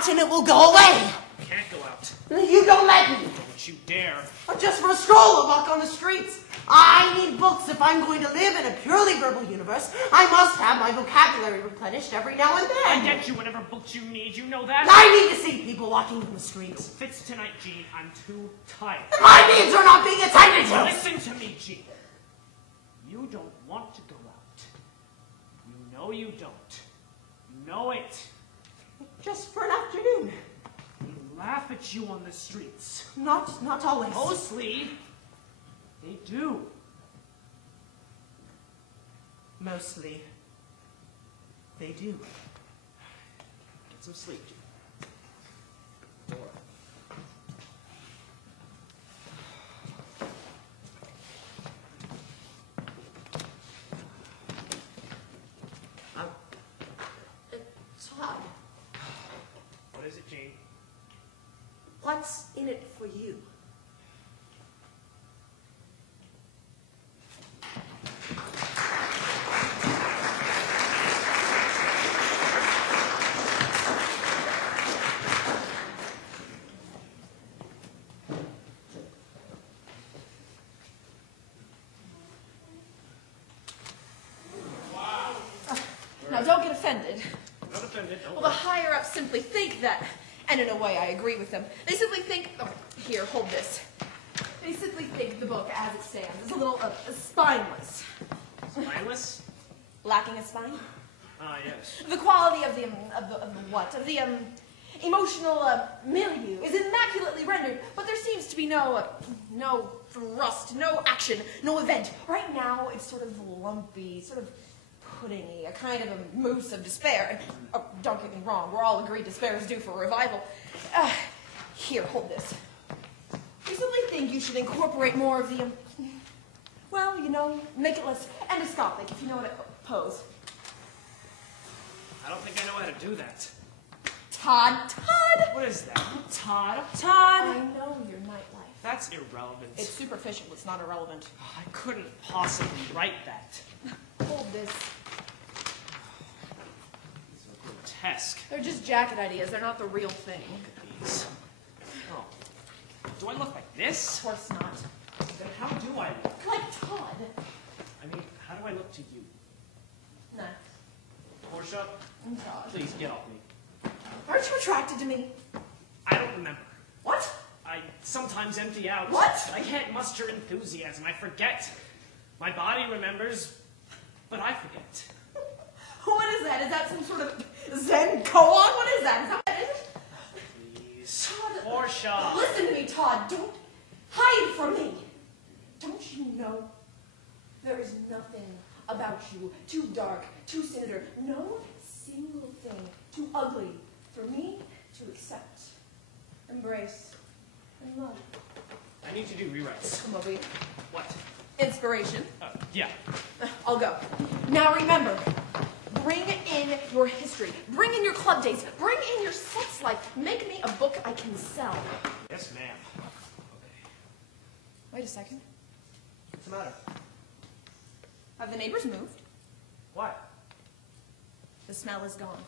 out and it will go away. I can't go out. You don't let me. Don't you dare. Just for a stroll, a walk on the streets. I need books if I'm going to live in a purely verbal universe. I must have my vocabulary replenished every now and then. I get you whatever books you need, you know that? I need to see people walking in the streets. Fits tonight, Jean. I'm too tired. My needs are not being attended to. Listen to me, Jean. You don't want to go out. You know you don't. You know it. Just for an afternoon. They laugh at you on the streets. Not always. Mostly, they do. Mostly, they do. Get some sleep, Jean. Todd. What is it, Jean? What's in it for you? Now, don't get offended. Not offended, don't Well, the higher-ups simply think that, and in a way I agree with them, they simply think, oh, here, hold this. They simply think the book, as it stands, is a little spineless. Spineless? Lacking a spine? Ah, yes. The quality of the emotional milieu is immaculately rendered, but there seems to be no thrust, no action, no event. Right now, it's sort of lumpy, sort of puddingy, a kind of a mousse of despair. And, oh, don't get me wrong, we're all agreed despair is due for a revival. Here, hold this. I simply think you should incorporate more of the, well, you know, make it less endoscopic, if you know what I pose. I don't think I know how to do that. Todd! What is that? Todd? I know your nightlife. That's irrelevant. It's superficial, it's not irrelevant. I couldn't possibly write that. Hold this. So grotesque. They're just jacket ideas, they're not the real thing. Look at these. Oh. Do I look like this? Of course not. Then how do I look? Like Todd. I mean, how do I look to you? Nah. Portia, I'm Todd. please get off me. Aren't you attracted to me? I don't remember. What? I sometimes empty out. What? I can't muster enthusiasm. I forget. My body remembers, but I forget. What is that? Is that some sort of Zen koan? What is that? Is that what it is? Please. Todd. Portia. Listen to me, Todd. Don't hide from me. Don't you know? There is nothing about you too dark, too sinister. No single thing too ugly for me to accept, embrace, and love. I need to do rewrites. Come over here. What? Inspiration. Yeah. I'll go. Now remember, bring in your history. Bring in your club dates. Bring in your sex life. Make me a book I can sell. Yes, ma'am. Okay. Wait a second. What's the matter? Have the neighbors moved? Why? The smell is gone.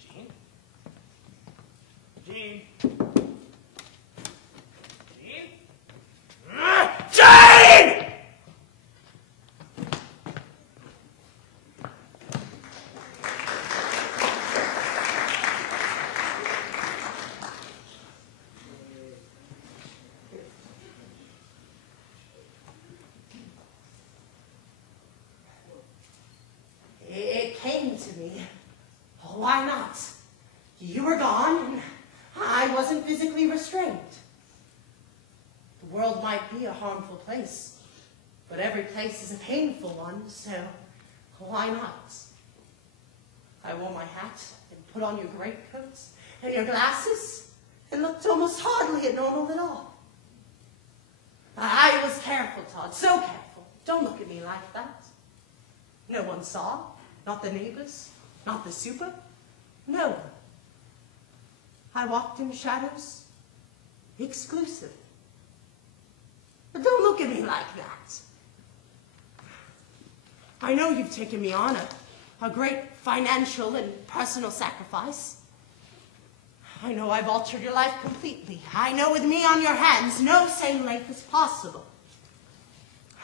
Jean? Jean? Jean? Jean! It came to me. Why not? You were gone, and I wasn't physically restrained. The world might be a harmful place, but every place is a painful one, so why not? I wore my hat and put on your greatcoats and your glasses and looked almost hardly normal at all. I was careful, Todd, so careful. Don't look at me like that. No one saw, not the neighbors, not the super, no one. I walked in shadows, exclusive. But don't look at me like that. I know you've taken me on a great financial and personal sacrifice. I know I've altered your life completely. I know with me on your hands, no sane life is possible.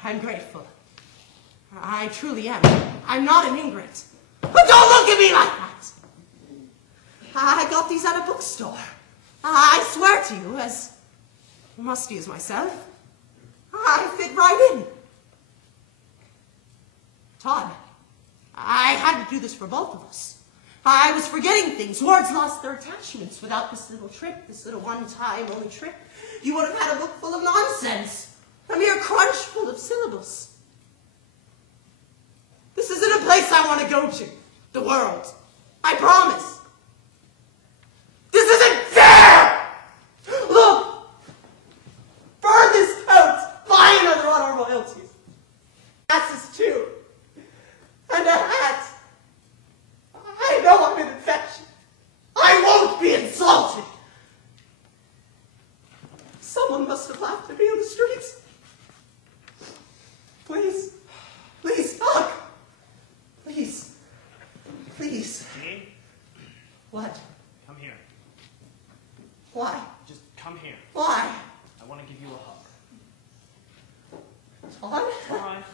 I'm grateful. I truly am. I'm not an ingrate. But don't look at me like that! I got these at a bookstore. I swear to you, as musty as myself, I fit right in. Todd, I had to do this for both of us. I was forgetting things. Words lost their attachments. Without this little trick, this little one-time only trick, you would have had a book full of nonsense. A mere crunch full of syllables. This isn't a place I want to go to. The world. I promise. This isn't fair! Look! Burn this out! Buy another on our royalties. Glasses too. And a hat. I know I'm an infection. I won't be insulted. Someone must have laughed at me on the streets. Please. Please, talk. Please. Please. Jean? What? Come here. Why? Just come here. Why? I want to give you a hug. Todd? All right.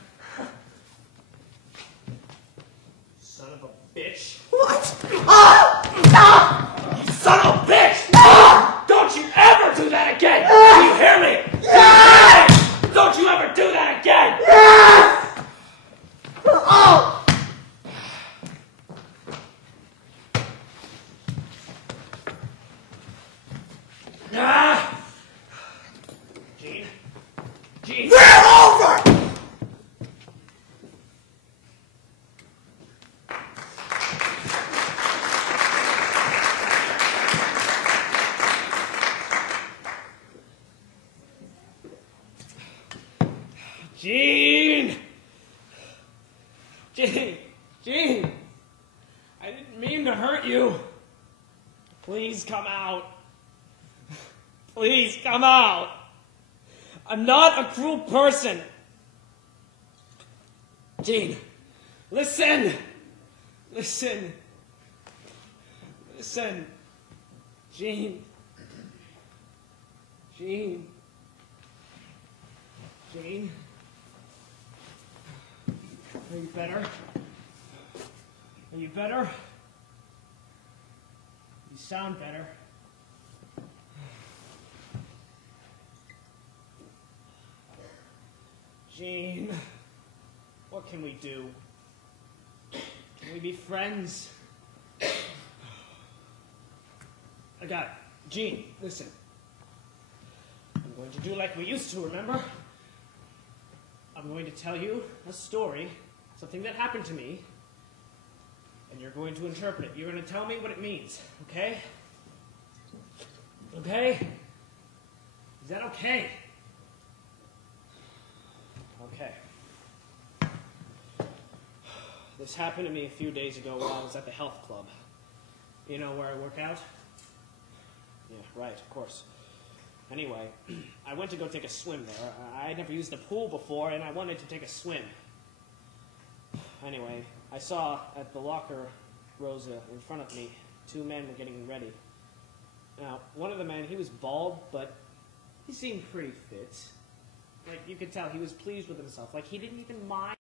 Son of a bitch. What? Ah! You son of a bitch! Ah! Don't you ever do that again! Do you hear me? Yes! Don't you ever do that again! Yes! Oh! Ah! Jean? Jean? We're over! Jean! Jean! Jean! I didn't mean to hurt you. Please come out. Please come out. I'm not a cruel person. Jean, listen. Listen. Listen. Jean. Jean. Jean. Are you better? Are you better? You sound better. Jean, what can we do? Can we be friends? I got it. Jean, listen. I'm going to do like we used to, remember? I'm going to tell you a story, something that happened to me, and you're going to interpret it. You're going to tell me what it means, okay? Okay? Is that okay? Okay. This happened to me a few days ago while I was at the health club. You know where I work out? Yeah, right, of course. Anyway, I went to go take a swim there. I had never used the pool before, and I wanted to take a swim. Anyway, I saw at the locker rows in front of me, two men were getting ready. Now, one of the men, he was bald, but he seemed pretty fit. Like, you could tell he was pleased with himself. Like, he didn't even mind